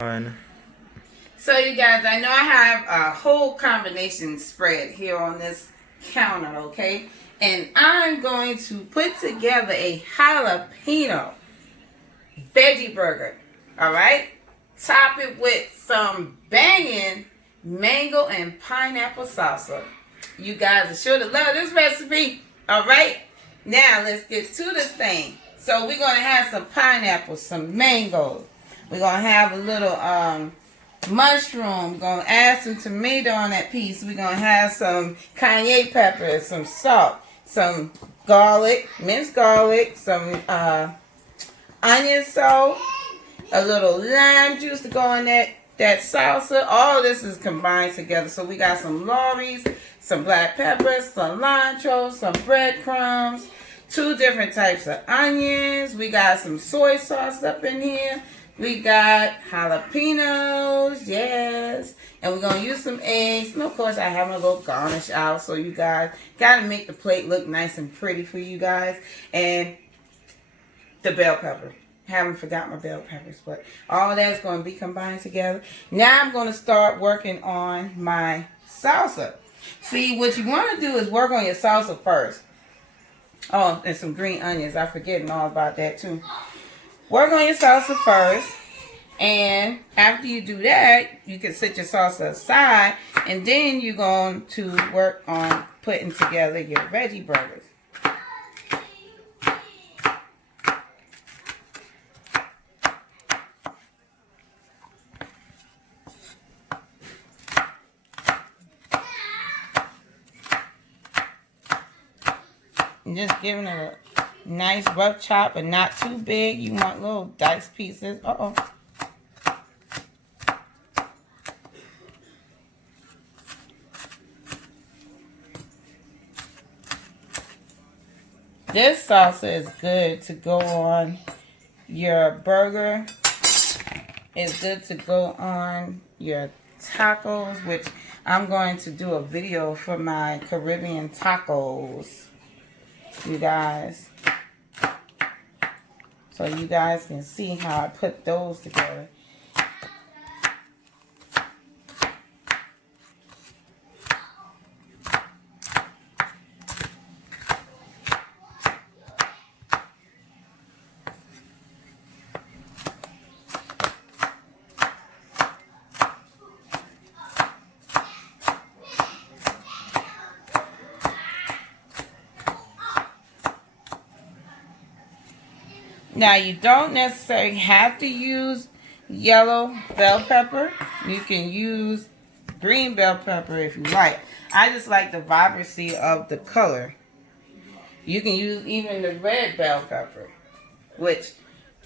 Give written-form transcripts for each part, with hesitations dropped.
So you guys, I know I have a whole combination spread here on this counter, okay? And I'm going to put together a jalapeno veggie burger, all right? Top it with some banging mango and pineapple salsa. You guys are sure to love this recipe, all right? Now let's get to this thing. So we're going to have some pineapple, some mango. We're going to have a little mushroom. We're going to add some tomato on that piece. We're going to have some cayenne pepper, some salt, some garlic, minced garlic, some onion salt, a little lime juice to go in that salsa. All this is combined together. So we got some Lorry's, some black peppers, cilantro, some breadcrumbs, 2 different types of onions. We got some soy sauce up in here. We got jalapenos, yes. And we're going to use some eggs. And of course, I have a little garnish out. So you guys got to make the plate look nice and pretty for you guys. And the bell pepper. Haven't forgot my bell peppers. But all that's going to be combined together. Now I'm going to start working on my salsa. See, what you want to do is work on your salsa first. Oh, and some green onions. I'm forgetting all about that too. Work on your salsa first, and after you do that, you can set your salsa aside, and then you're going to work on putting together your veggie burgers. And just giving it a nice rough chop, but not too big. You want little diced pieces. This salsa is good to go on your burger. It's good to go on your tacos, which I'm going to do a video for my Caribbean tacos, you guys. So you guys can see how I put those together. Now, you don't necessarily have to use yellow bell pepper. You can use green bell pepper if you like. I just like the vibrancy of the color. You can use even the red bell pepper, which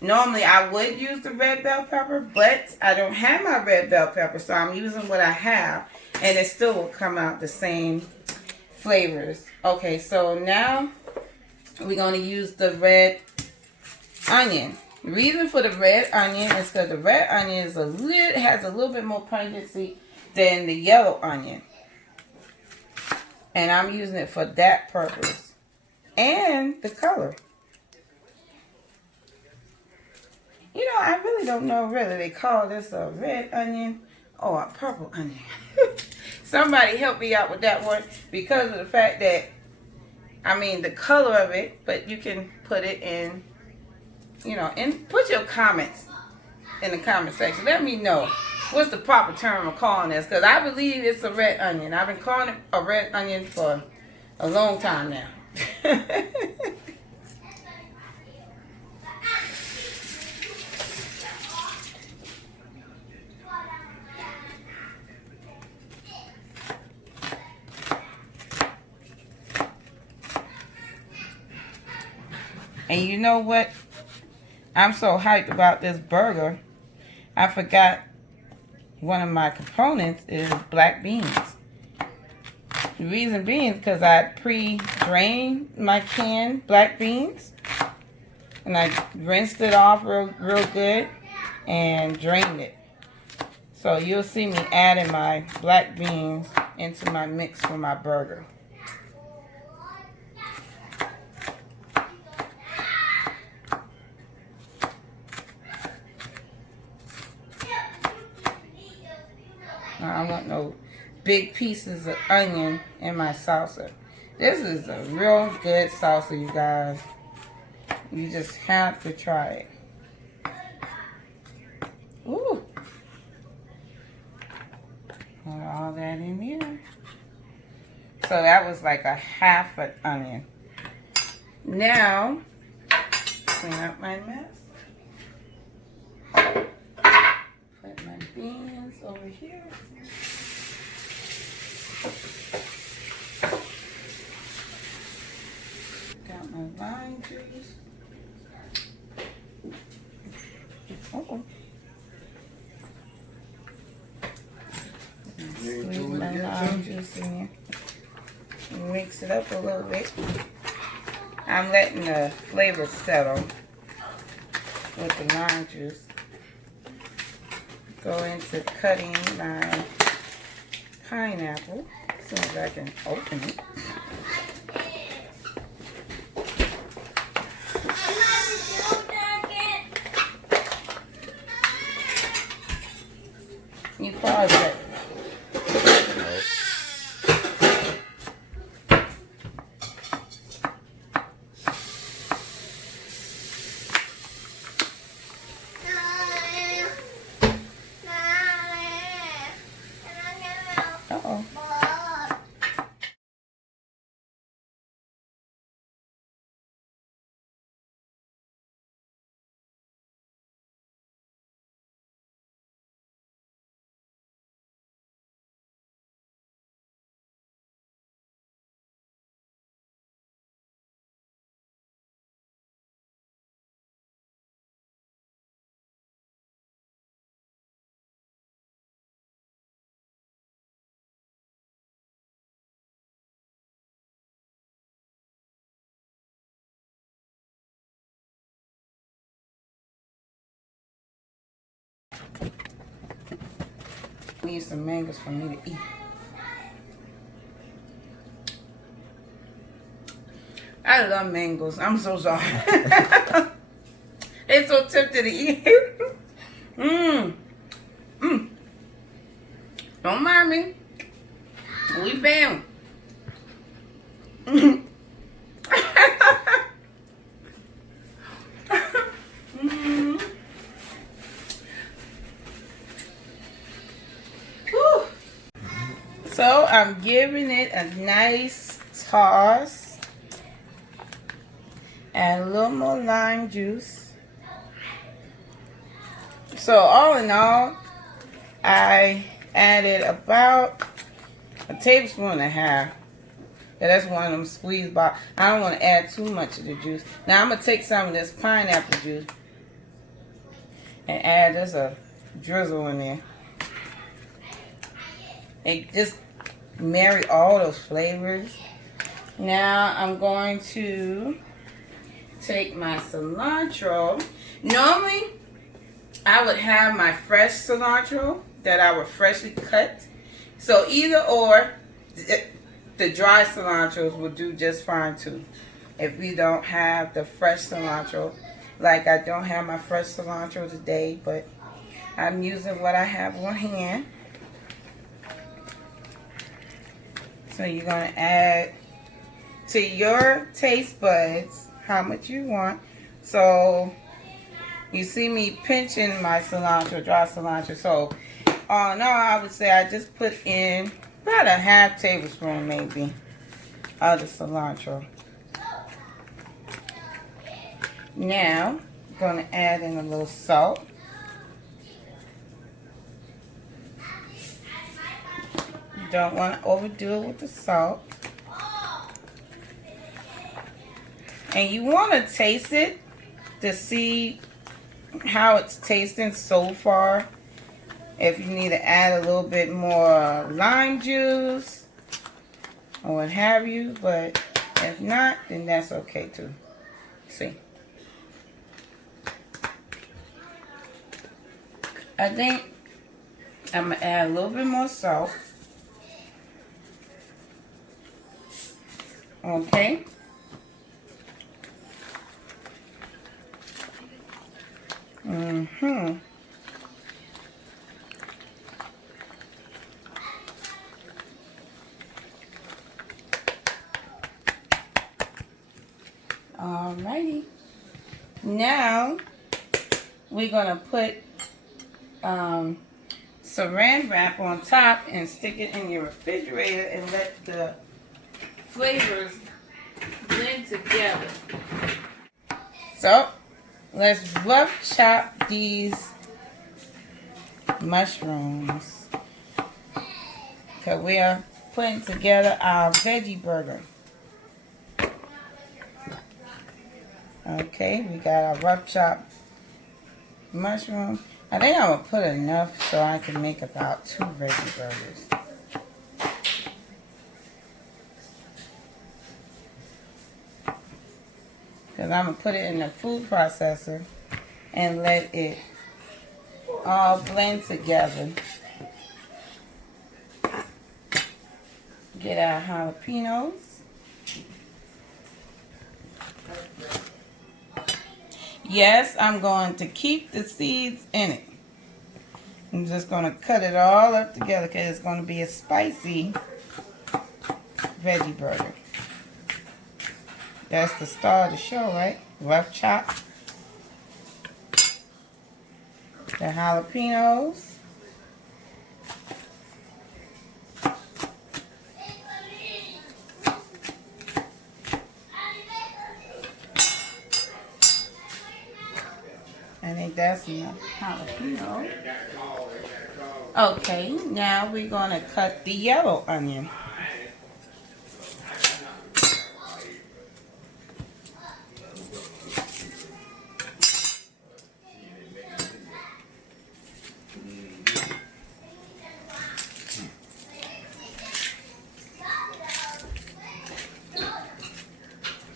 normally I would use the red bell pepper, but I don't have my red bell pepper, so I'm using what I have, and it still will come out the same flavors. Okay, so now we're going to use the red onion. The reason for the red onion is because the red onion is has a little bit more pungency than the yellow onion. And I'm using it for that purpose. And the color. You know, I really don't know really. They call this a red onion or a purple onion. Somebody help me out with that one, because of the fact that, I mean, the color of it, but you can put it in, you know, and put your comments in the comment section. Let me know what's the proper term of calling this, because I believe it's a red onion. I've been calling it a red onion for a long time now. And you know what? I'm so hyped about this burger. I forgot one of my components is black beans. The reason being is because I pre-drained my canned black beans. And I rinsed it off real good and drained it. So you'll see me adding my black beans into my mix for my burger. no big pieces of onion in my salsa. This is a real good salsa, you guys. You just have to try it. Ooh. Put all that in there. So that was like a half an onion. Now, clean up my mess. Put my beans over here. Got my lime juice. Uh-oh. Squeeze my lime juice in here. Mix it up a little bit. I'm letting the flavor settle with the lime juice. Go into cutting my pineapple as soon as I can open it. You pause it. Uh-oh. Need some mangoes for me to eat. I love mangoes. I'm so sorry. It's so tempting to eat. Don't mind me. We family. So I'm giving it a nice toss. Add a little more lime juice. So all in all, I added about a tablespoon and a half. Yeah, that's one of them squeezed bottles. I don't want to add too much of the juice. Now I'm going to take some of this pineapple juice and add just a drizzle in there. It just marry all those flavors. Now I'm going to take my cilantro. Normally, I would have my fresh cilantro that I would freshly cut. So either or, the dry cilantros will do just fine too. If you don't have the fresh cilantro, like I don't have my fresh cilantro today, but I'm using what I have on hand. So you're going to add to your taste buds how much you want. So you see me pinching my cilantro, dry cilantro. So all in all, I would say I just put in about a half tablespoon maybe of the cilantro. Now I'm going to add in a little salt. Don't want to overdo it with the salt. And you want to taste it to see how it's tasting so far. If you need to add a little bit more lime juice or what have you, but if not, then that's okay too. See, I think I'm gonna add a little bit more salt. Okay. Alrighty. Now we're gonna put saran wrap on top and stick it in your refrigerator and let the flavors blend together. So let's rough chop these mushrooms because we are putting together our veggie burger. Okay, we got our rough chop mushroom. I think I will put enough so I can make about 2 veggie burgers. Because I'm going to put it in the food processor and let it all blend together. Get our jalapenos. Yes, I'm going to keep the seeds in it. I'm just going to cut it all up together because it's going to be a spicy veggie burger. That's the star of the show, right? Rough chop. The jalapenos. I think that's enough jalapeno. Okay, now we're going to cut the yellow onion.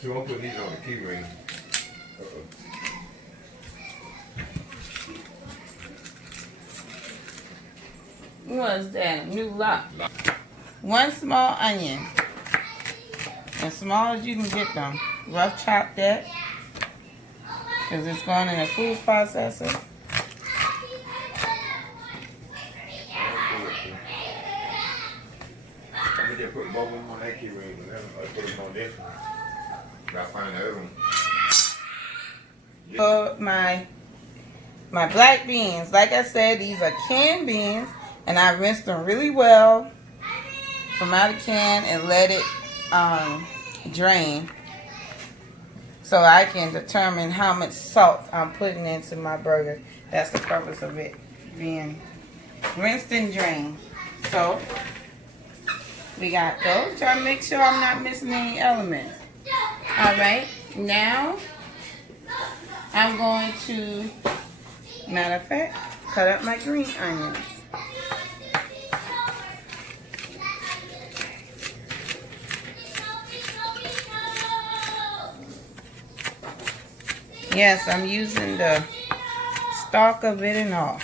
So I'm putting these on the key ring. What's that? A new lock. 1 small onion. As small as you can get them. Rough chop that. Because it's going in a food processor. I'm gonna just put both of them on that key ring, and then I put them on this one. Gotta find the other one. For my black beans, like I said, these are canned beans, and I rinsed them really well from out of can and let it drain, so I can determine how much salt I'm putting into my burger. That's the purpose of it being rinsed and drained. So we got those. Try to make sure I'm not missing any elements. Alright, now I'm going to, matter of fact, cut up my green onions. Yes, I'm using the stalk of it and all.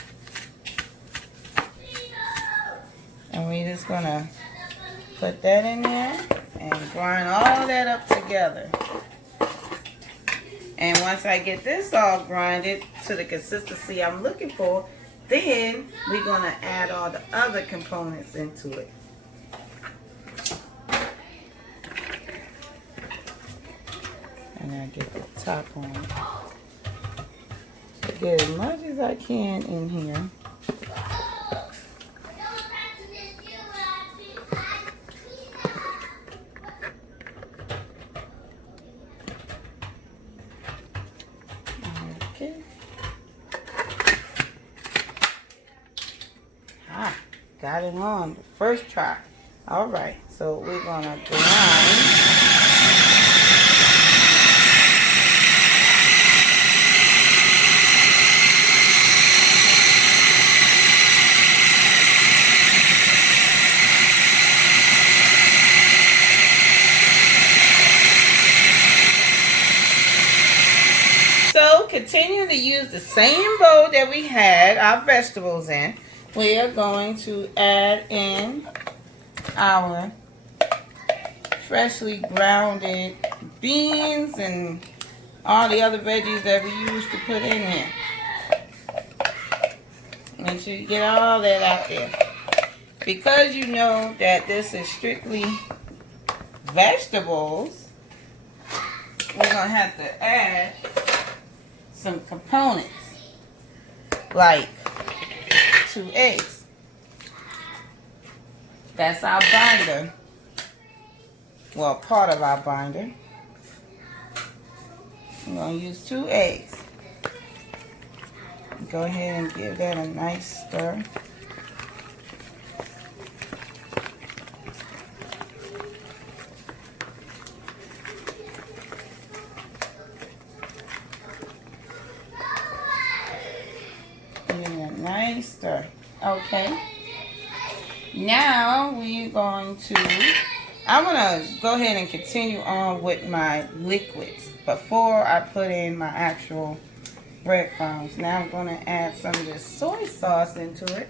And we're just going to put that in there and grind all that up together. And once I get this all grinded to the consistency I'm looking for, then we're going to add all the other components into it. And I get the top on. Get as much as I can in here. Okay. Got it on the first try. All right, so we're gonna grind. So continue to use the same bowl that we had our vegetables in. We are going to add in our freshly grounded beans and all the other veggies that we used to put in there. Make sure you get all that out there. Because you know that this is strictly vegetables, we're going to have to add some components, like 2 eggs. That's our binder. Well, part of our binder. I'm going to use 2 eggs. Go ahead and give that a nice stir. Nice stir. Okay. Now we're going to, I'm going to go ahead and continue on with my liquids before I put in my actual breadcrumbs. Now I'm going to add some of this soy sauce into it.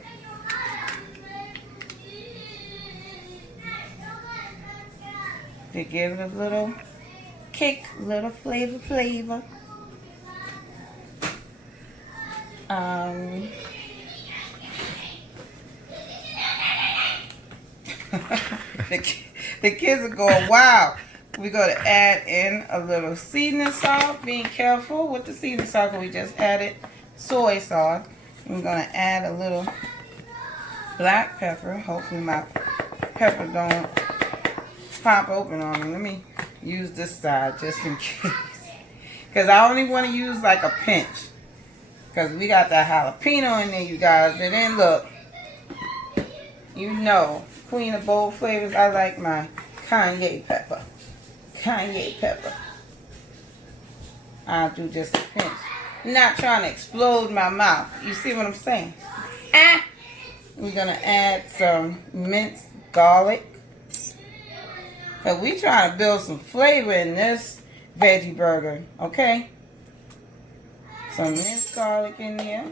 To give it a little kick, little flavor. The kids are going wild. We're going to add in a little seasoning salt. Being careful with the seasoning salt because we just added soy sauce. We're going to add a little black pepper. Hopefully my pepper don't pop open on me. Let me use this side just in case. Because I only want to use like a pinch. Because we got that jalapeno in there, you guys. And then look, you know, queen of bold flavors, I like my cayenne pepper. Cayenne pepper. I'll do just a pinch. Not trying to explode my mouth. You see what I'm saying? We're going to add some minced garlic. Because we trying to build some flavor in this veggie burger. Okay? Some minced garlic in there.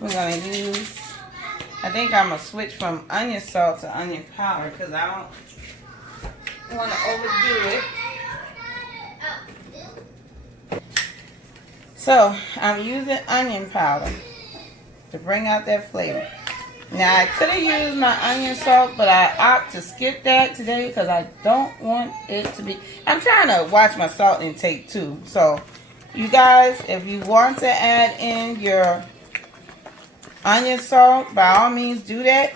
We're going to use, I think I'm going to switch from onion salt to onion powder because I don't want to overdo it. So, I'm using onion powder to bring out that flavor. Now, I could have used my onion salt, but I opt to skip that today because I don't want it to be... I'm trying to watch my salt intake too. So, you guys, if you want to add in your onion salt, by all means do that.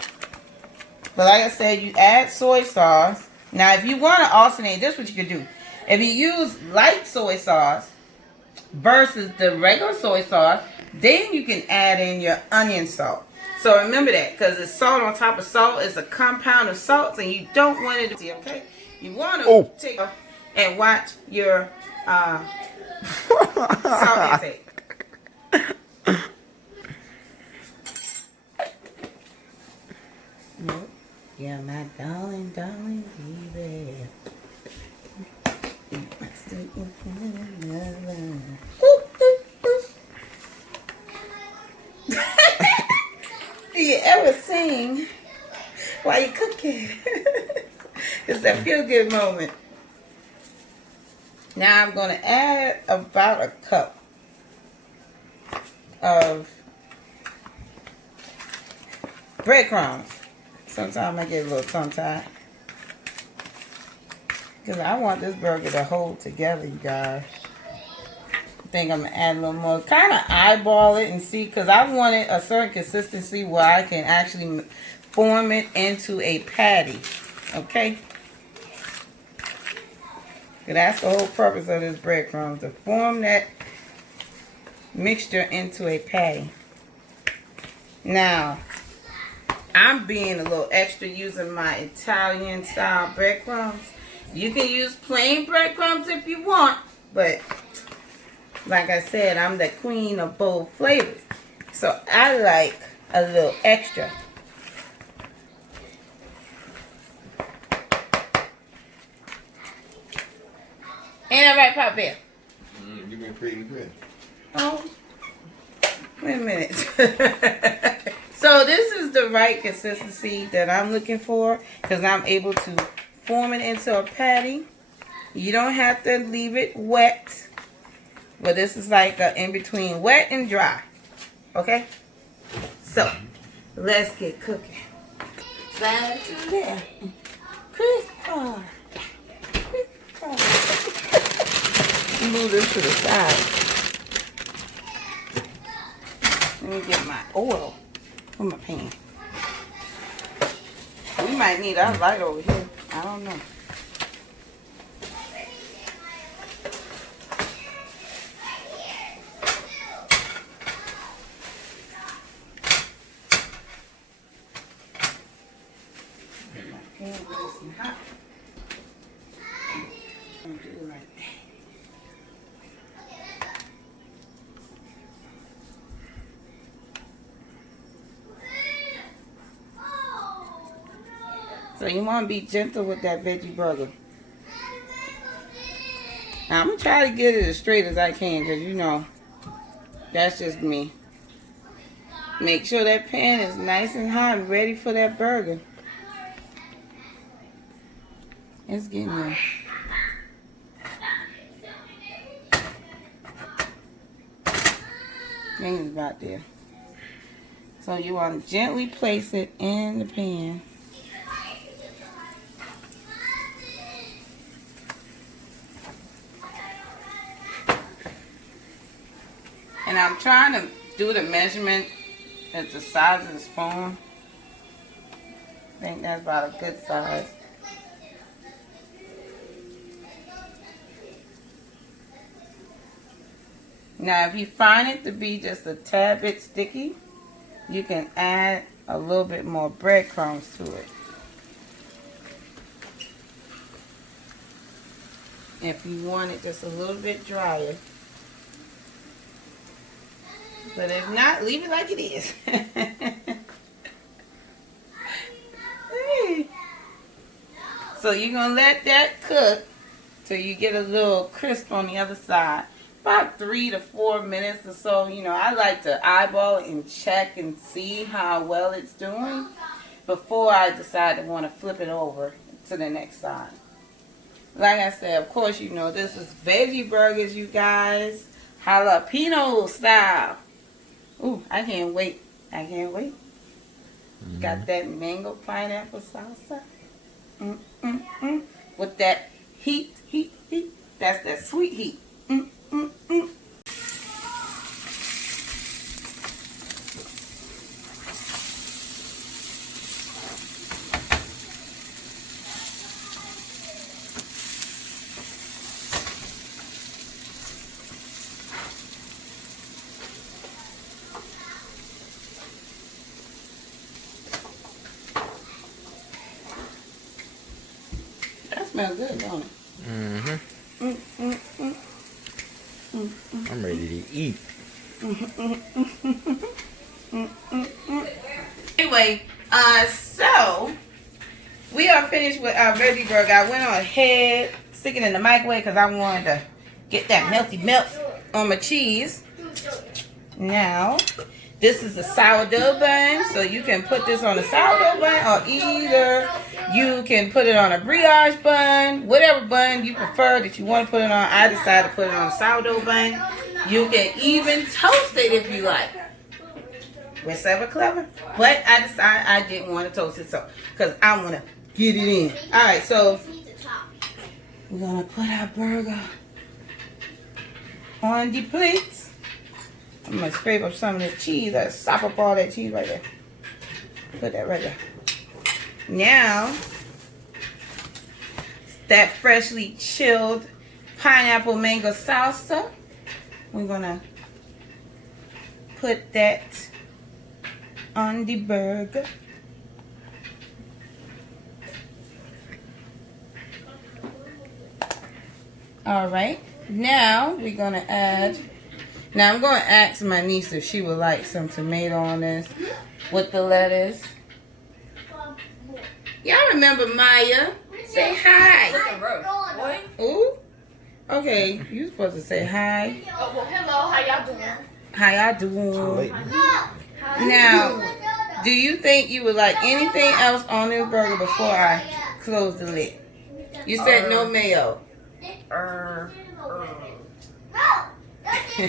But like I said, you add soy sauce. Now, if you want to alternate, this is what you can do. If you use light soy sauce versus the regular soy sauce, then you can add in your onion salt. So remember that, because it's salt on top of salt. It's a compound of salts, and you don't want it to be, okay? You want to take and watch your salt intake. Nope. Yeah, my darling baby. Do you ever sing while you cooking? It's that feel good moment. Now I'm going to add about a cup of breadcrumbs. Sometimes I get a little tongue-tied. Because I want this burger to hold together, you guys. I think I'm going to add a little more. Kind of eyeball it and see. Because I wanted a certain consistency where I can actually form it into a patty. Okay? So that's the whole purpose of this breadcrumbs. To form that mixture into a patty. Now, I'm being a little extra using my Italian style breadcrumbs. You can use plain breadcrumbs if you want, but like I said, I'm the queen of bold flavors. So I like a little extra. Ain't that right, Pop Bear? You've been pretty good. Oh, wait a minute. So this is the right consistency that I'm looking for because I'm able to form it into a patty. You don't have to leave it wet. But this is like a in between wet and dry. Okay? So, let's get cooking. Slide it to there. Crisper. Move this to the side. Let me get my oil from my pan. We might need our light over here. I don't know. Hot. I'm gonna do it right there. So you want to be gentle with that veggie burger. Now, I'm going to try to get it as straight as I can because, you know, that's just me. Make sure that pan is nice and hot and ready for that burger. It's getting there. Thing's about there. So you want to gently place it in the pan. And I'm trying to do the measurement at the size of the spoon. I think that's about a good size. Now, if you find it to be just a tad bit sticky, you can add a little bit more breadcrumbs to it. If you want it just a little bit drier. But if not, leave it like it is. Hey. So you're going to let that cook till you get a little crisp on the other side. About 3 to 4 minutes or so. You know, I like to eyeball it and check and see how well it's doing before I decide to want to flip it over to the next side. Like I said, of course, you know, this is veggie burgers, you guys. Jalapeno style. Ooh, I can't wait. I can't wait. Got that mango pineapple salsa. With that heat. That's that sweet heat. That smells good, don't it? I'm ready to eat. Anyway, so we are finished with our veggie burger. I went on ahead, stick it in the microwave because I wanted to get that melty melt on my cheese. Now, this is a sourdough bun, so you can put this on a sourdough bun, or either you can put it on a brioche bun, whatever bun you prefer that you want to put it on. I decided to put it on a sourdough bun. You can even toast it if you like. Whichever clever. But I decided I didn't want to toast it, so because I want to get it in. All right, so we're gonna put our burger on the plate. I'm gonna scrape up some of the cheese. I sop up all that cheese right there. Put that right there. Now, that freshly chilled pineapple mango salsa. We're gonna put that on the burger. All right. Now we're gonna add. Now I'm going to ask my niece if she would like some tomato on this with the lettuce. Y'all remember Maya? Say hi. Ooh. Okay, you supposed to say hi. Oh, well, hello. How y'all doing? How y'all doing? Now, do you think you would like anything else on this burger before I close the lid? You said no mayo. Boy, you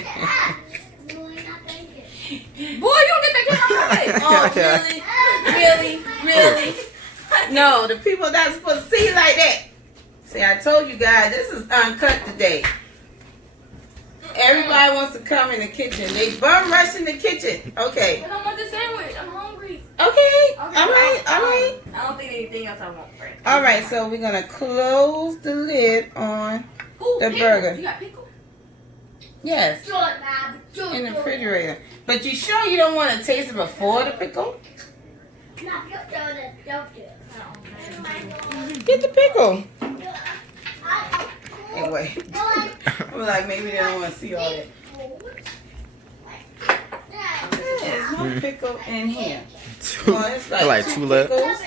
don't get that kind of Oh, really? Really? Really? No, the people not supposed to see like that. See, I told you guys, this is uncut today. Everybody wants to come in the kitchen. They bum rush in the kitchen. Okay. I don't want the sandwich. I'm hungry. Okay. All right. I don't think anything else I want, Frank. All right. So we're gonna close the lid on the pickle. burger. You got pickle? Yes, in the refrigerator. But you sure you don't want to taste it before the pickle? Get the pickle. Anyway, I'm like, maybe they don't want to see all that. There's one pickle in here. Oh, it's like two two left. pickles.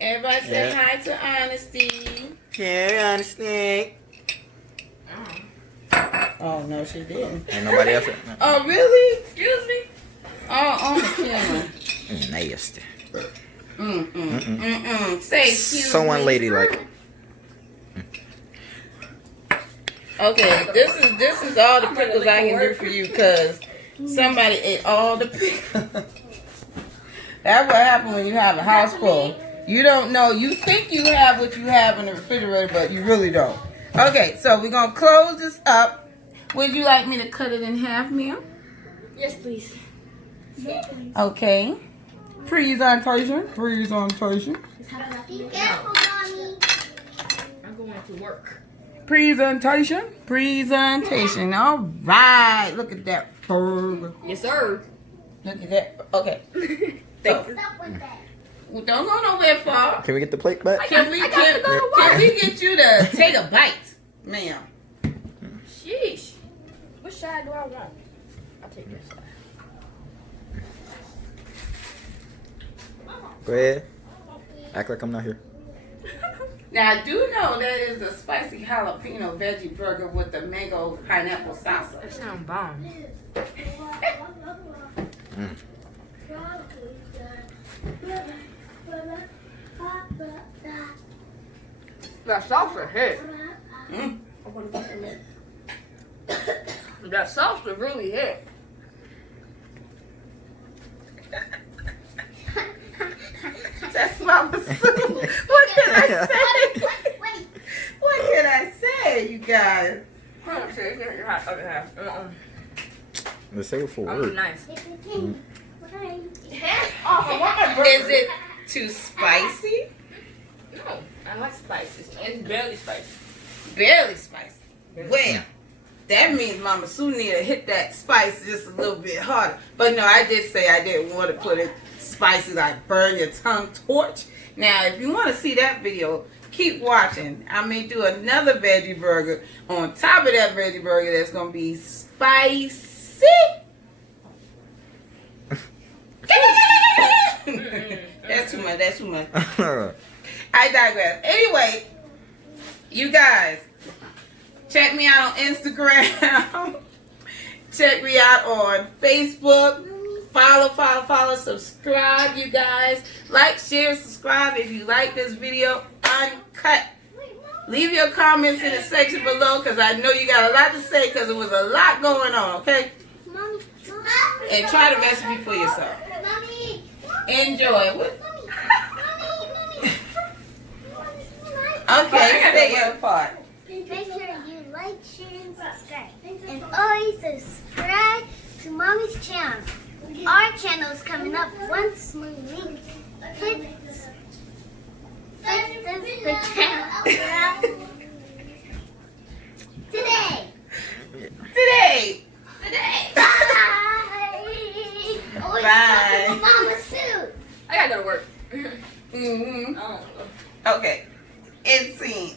Everybody say hi to Honesty. Yeah, I understand. Oh, no, she didn't. Ain't nobody else. Oh, really? Excuse me? Oh, on the camera. Nasty. Say excuse me. So unladylike. Okay, this is all the pickles I can do for you because somebody ate all the pickles. That's what happens when you have a house full. You don't know. You think you have what you have in the refrigerator, but you really don't. Okay, so we're going to close this up. Would you like me to cut it in half, ma'am? Yes, please. Okay. Presentation. Presentation. I'm going to work. Presentation. Presentation. All right. Look at that burger. Yes, sir. Look at that. Okay. Thank you. Well, don't go nowhere far. Can we get the plate back? Can we get you to take a bite, ma'am? Sheesh. Which side do I want? I'll take this side. Go ahead. Act like I'm not here. Now, I do know that is a spicy jalapeno veggie burger with the mango pineapple salsa. That sounds bomb. That salsa hit. Mm. That salsa really hit. That's Mama Sue. What can I say? What can I say, you guys? Let's see, get your hot other half. Let's say it for I'm word. nice. Is it too spicy? No, I like spices. It's barely spicy. Barely spicy. Well, that means Mama Sue need to hit that spice just a little bit harder. But no, I did say I didn't want to put it spicy like burn your tongue torch. Now, if you want to see that video, keep watching. I may do another veggie burger on top of that veggie burger that's going to be spicy. That's too much. That's too much. I digress. Anyway, you guys, check me out on Instagram. Check me out on Facebook. Follow, subscribe, you guys. Like, share, subscribe if you like this video. Uncut. Leave your comments in the section below because I know you got a lot to say because there was a lot going on, okay? And try the recipe for yourself. Enjoy. Okay, say your part. Make sure you like, share, and subscribe. And always subscribe to Mommy's channel. Our channel is coming up once we hit the channel. Today. Bye. Always Bye. Mama Sue. I gotta go to work. Mm-hmm. Oh. Okay. It's seen.